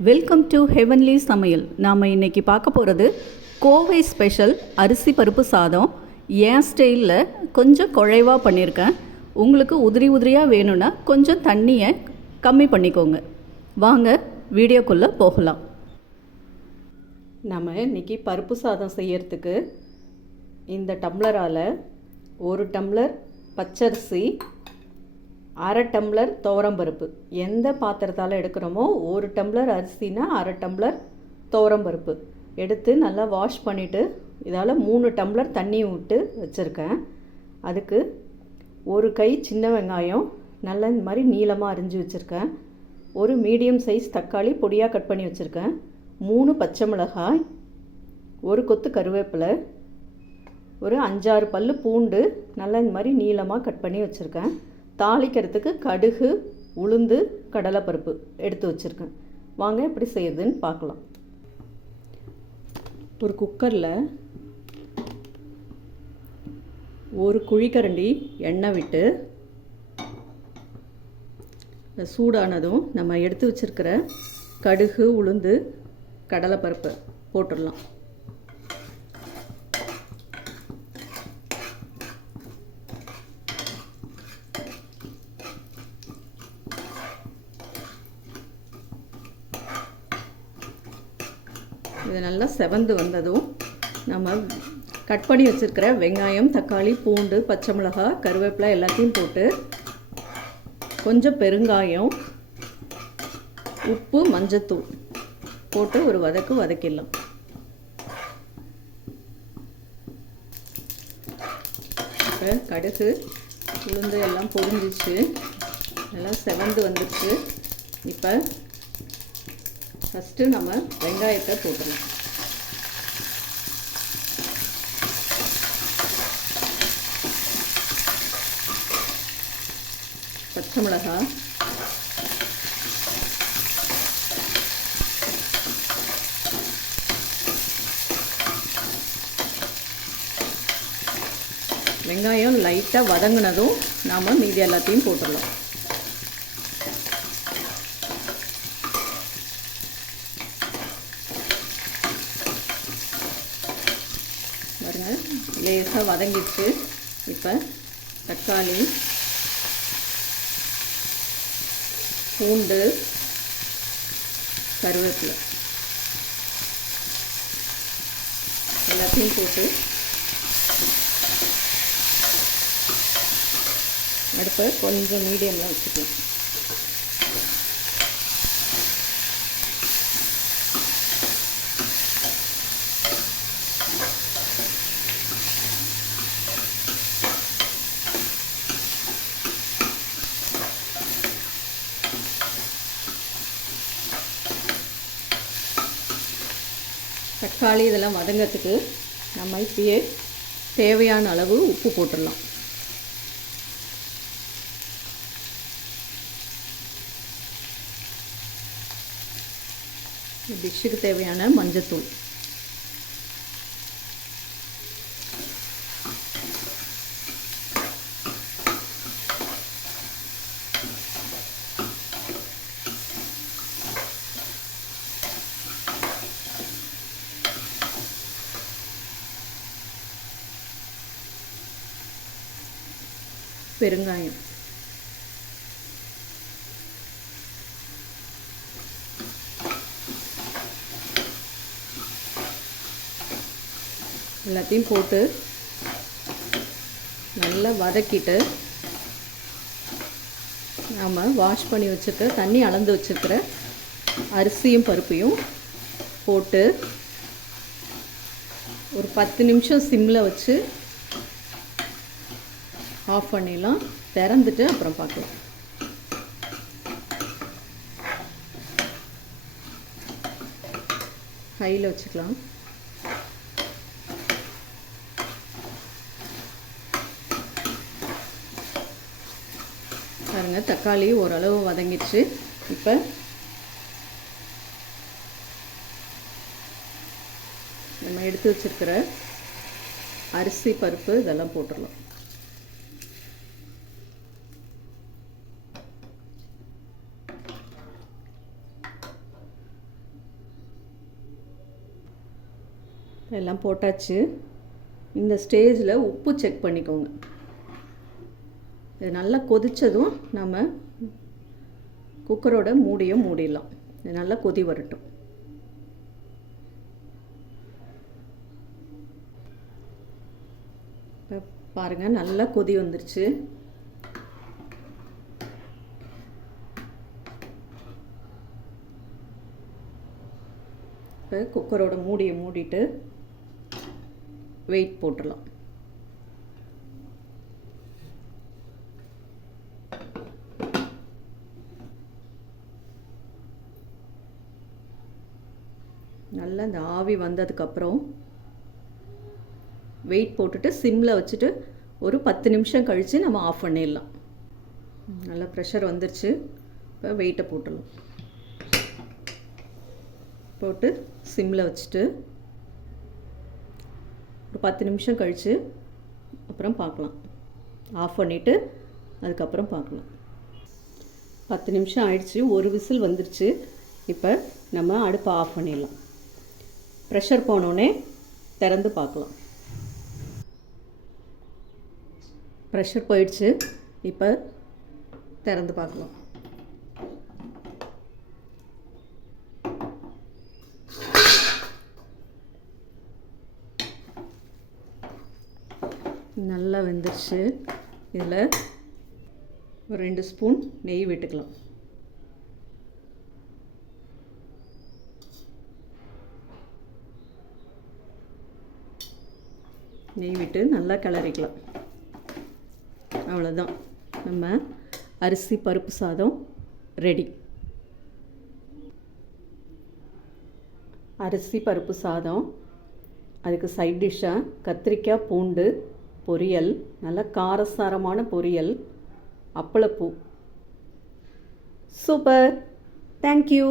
Welcome to heavenly சமையல். நாம் இன்றைக்கி பார்க்க போகிறது கோவை ஸ்பெஷல் அரிசி பருப்பு சாதம். என் ஸ்டைலில் கொஞ்சம் குழைவாக பண்ணியிருக்கேன். உங்களுக்கு உதிரி உதிரியாக வேணும்னா கொஞ்சம் தண்ணியை கம்மி பண்ணிக்கோங்க. வாங்க வீடியோக்குள்ளே போகலாம். நம்ம இன்றைக்கி பருப்பு சாதம் செய்யறதுக்கு இந்த டம்ளரால் 1 டம்ளர் பச்சரிசி, 1/2 டம்ளர் துவரம்பருப்பு, எந்த பாத்திரத்தால் எடுக்கிறோமோ 1 டம்ளர் அரிசினா 1/2 டம்ளர் துவரம்பருப்பு எடுத்து நல்லா வாஷ் பண்ணிவிட்டு இதால் 3 டம்ளர் தண்ணி விட்டு வச்சுருக்கேன். அதுக்கு 1 கை சின்ன வெங்காயம் நல்லா இந்த மாதிரி நீளமாக அரிஞ்சு வச்சுருக்கேன். ஒரு மீடியம் சைஸ் தக்காளி பொடியாக கட் பண்ணி வச்சுருக்கேன். 3 பச்சை மிளகாய், 1 கொத்து கருவேப்பிலை, ஒரு 5-6 பல் பூண்டு நல்லா இந்த மாதிரி நீளமாக கட் பண்ணி வச்சுருக்கேன். தாளிக்கிறதுக்கு கடுகு, உளுந்து, கடலைப்பருப்பு எடுத்து வச்சுருக்கேன். வாங்க எப்படி செய்யுதுன்னு பார்க்கலாம். ஒரு குக்கரில் 1 குழிக்கரண்டி எண்ணெய் விட்டு சூடானதும் நம்ம எடுத்து வச்சுருக்கிற கடுகு, உளுந்து, கடலைப்பருப்பு போட்டுடலாம். இது நல்லா செவந்து வந்ததும் நம்ம கட் பண்ணி வச்சுருக்கிற வெங்காயம், தக்காளி, பூண்டு, பச்சை மிளகாய், கருவேப்பிலை எல்லாத்தையும் போட்டு கொஞ்சம் பெருங்காயம், உப்பு, மஞ்சத்தூள் போட்டு ஒரு வதக்கிடலாம். இப்போ கடுகு, உளுந்து எல்லாம் பொரிஞ்சிச்சு, நல்லா செவந்து வந்துடுச்சு. இப்போ ஃபஸ்ட்டு நம்ம வெங்காயத்தை போட்டுடலாம். பச்சை மிளகாய், வெங்காயம் லைட்டாக வதங்கினதும் நாம் மீதி எல்லாத்தையும் போட்டுடலாம். பாருங்க, லேசாக வதங்கிடுச்சு. இப்போ தக்காளி, பூண்டு, கருவேப்பிலை எல்லாத்தையும் போட்டு அடுப்பை கொஞ்சம் மீடியமில் வச்சுக்கலாம். தக்காளி இதெல்லாம் வதங்கிறதுக்கு நம்ம இப்பயே தேவையான அளவு உப்பு போட்டுடலாம். டிஷ்ஷுக்கு தேவையான மஞ்சத்தூள், பெருங்காயம், எல்லாத்தையும் போட்டு நல்லா வதக்கிட்டு நாம் வாஷ் பண்ணி வச்சுருக்க தண்ணி அளந்து வச்சுருக்கிற அரிசியும் பருப்பையும் போட்டு ஒரு 10 நிமிஷம் சிம்மில் வச்சு ஆஃப் பண்ணிடலாம். திறந்துட்டு அப்புறம் பார்க்கலாம். ஹையில் வச்சுக்கலாம். பாருங்கள், தக்காளி ஓரளவு வதங்கிடுச்சு. இப்போ நம்ம எடுத்து வச்சுருக்கிற அரிசி பருப்பு இதெல்லாம் போட்டுடலாம். எல்லாம் போட்டாச்சு. இந்த ஸ்டேஜில் உப்பு செக் பண்ணிக்கோங்க. இது நல்லா கொதித்ததும் நம்ம குக்கரோட மூடியும் மூடிடலாம். இது நல்லா கொதி வரட்டும். இப்போ பாருங்கள், நல்லா கொதி வந்துருச்சு. இப்போ குக்கரோட மூடியை மூடிட்டு வெயிட் போட்டுடலாம். நல்லா இந்த ஆவி வந்ததுக்கப்புறம் வெயிட் போட்டுட்டு சிம்மில் வச்சுட்டு ஒரு 10 நிமிஷம் கழித்து நம்ம ஆஃப் பண்ணிடலாம். நல்லா ப்ரெஷர் வந்துருச்சு. இப்போ வெயிட்டை போட்டுடலாம். போட்டு சிம்மில் வச்சுட்டு ஒரு 10 நிமிஷம் கழித்து அப்புறம் பார்க்கலாம். ஆஃப் பண்ணிவிட்டு அதுக்கப்புறம் பார்க்கலாம். 10 நிமிஷம் ஆயிடுச்சு. ஒரு விசில் வந்துருச்சு. இப்போ நம்ம அடுப்பை ஆஃப் பண்ணிடலாம். ப்ரெஷர் போனோடனே திறந்து பார்க்கலாம். ப்ரெஷர் போயிடுச்சு. இப்போ திறந்து பார்க்கலாம். நல்லா வெந்துருச்சு. இதில் ஒரு 2 ஸ்பூன் நெய் விட்டுக்கலாம். நெய் விட்டு நல்லா கிளறிக்கலாம். அவ்வளோதான், நம்ம அரிசி பருப்பு சாதம் ரெடி. அரிசி பருப்பு சாதம், அதுக்கு சைட் டிஷ்ஷாக கத்திரிக்காய் பூண்டு பொரியல், நல்ல காரசாரமான பொரியல், அப்பளப்பூ. சூப்பர். தேங்க்யூ.